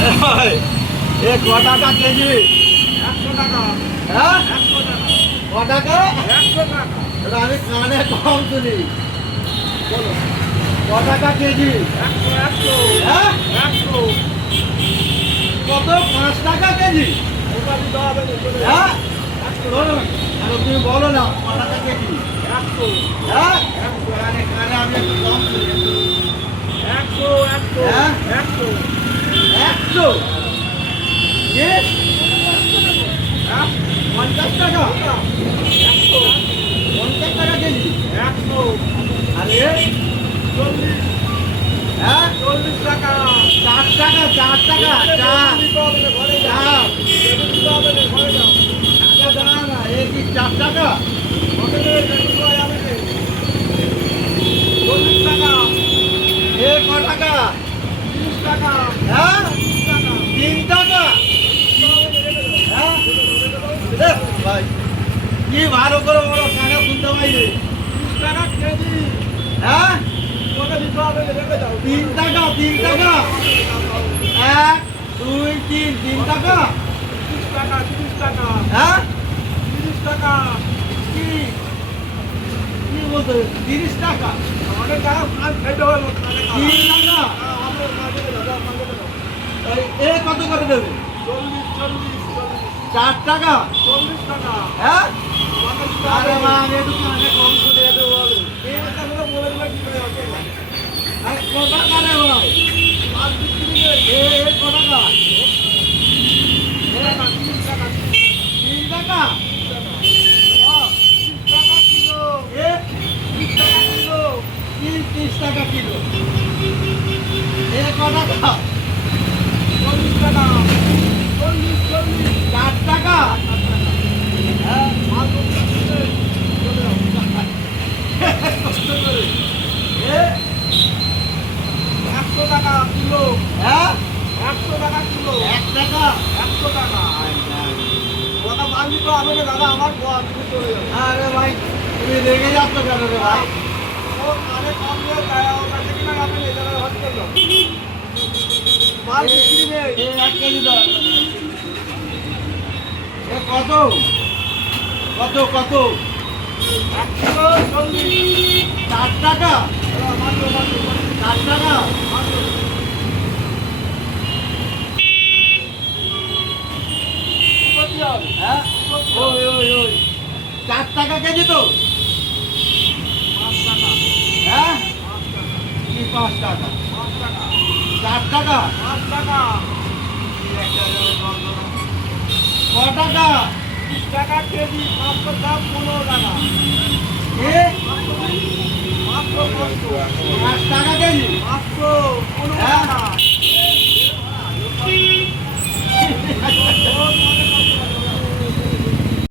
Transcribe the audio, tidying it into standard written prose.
এ ক টাকা কেজি? 100 টাকা। হ্যাঁ 100 টাকা। ক টাকা? 100 টাকা। এটা আমি কানে কম শুনি। বলো। ক টাকা কেজি? 100 হ্যাঁ 100 কত? 5 টাকা কেজি? ওটা দিতে হবে না, চলে যাবে। হ্যাঁ 100 বলো না। আরে তুমি বলো না ক টাকা কেজি? 100 হ্যাঁ কানে কানে আমি একটু কম শুনি। 100 হ্যাঁ? 100 100 কি? হ্যাঁ 50 টাকা? 100 50 টাকা কেজি? 100 আরে 40 হ্যাঁ 40 টাকা। 4 টাকা 4 টাকা 4 দিতে হবে না, ঘরে যাও। 4 দিতে হবে না, ঘরে যাও। টাকা দাও না এই কি 4 টাকা? হোটেলে বেতন পাওয়া যাবে না। 40 টাকা, এ ক টাকা? 30 টাকা, হ্যাঁ 30 টাকা। 3 টাকা? হ্যাঁ এ ভাই কি ভালো করে বলো কানে শুনতে পাইনি। 30 টাকা কেজি। হ্যাঁ তোকে দিতে হবে না, রেখে যাও। 3 টাকা 3 টাকা 1 2 3 3 টাকা? 30 টাকা, 30 টাকা, হ্যাঁ 30 টাকা। কি কি বলতে 30 টাকা? অনেক টাকা কাজ খেতে হবে, কানে খাওয়া। 3 টাকা? আমরা মাঝে যাও, মাঝে যাও। এ কত করে দেবে? 40, 40, 4 টাকা? 40 টাকা। হ্যাঁ তোকে দিতে আরে হবে মা না। আমি একটু কানে কম শুনে একটু বলো। এই কথাগুলো বলে দিলে কি করে হবে? আরে ক টাকা রে ভাই? আর বিক্রি নেই। এ ক টাকা? 30 টাকা, 30 টাকা, 3 টাকা? 30 টাকা কিলো। এ 30 টাকা কিলো। 30 টাকা কিলো। এ ক টাকা? 40 টাকা। 40, 40। 4 টাকা? হ্যাঁ, মাল দোকান থেকে চলে যাও। কত করে? এ 100 টাকা কিলো। হ্যাঁ 100 টাকা কিলো। 1 টাকা? 100 টাকা। ওটা মাল দিতে হবে না দাদা, আমার গোয়া থেকে চলে যাবে। আরে ভাই তুমি রেগে যাচ্ছ কেন রে ভাই? ও কানে কম দিয়ে দেয়, ওর কাছে কিনা যাবে না, এই জায়গায় হসপিটাল যাও। মাল বিক্রি নেই। এ 1 কেজি দাও। এ কত? কত কত? 1 কিলো 40। 4 টাকা? মাত্র, মাত্র, 4 টাকা? মাত্র। করতে হবে। হ্যাঁ ওই ওই ওই 4 টাকা কেজি তো? 5 টাকা, হ্যাঁ 5 টাকা, কি 5 টাকা? 5 টাকা, 4 টাকা? 5 টাকা। ক টাকা? 30 টাকা কেজি, 500 দাম 15 টাকা। এ 500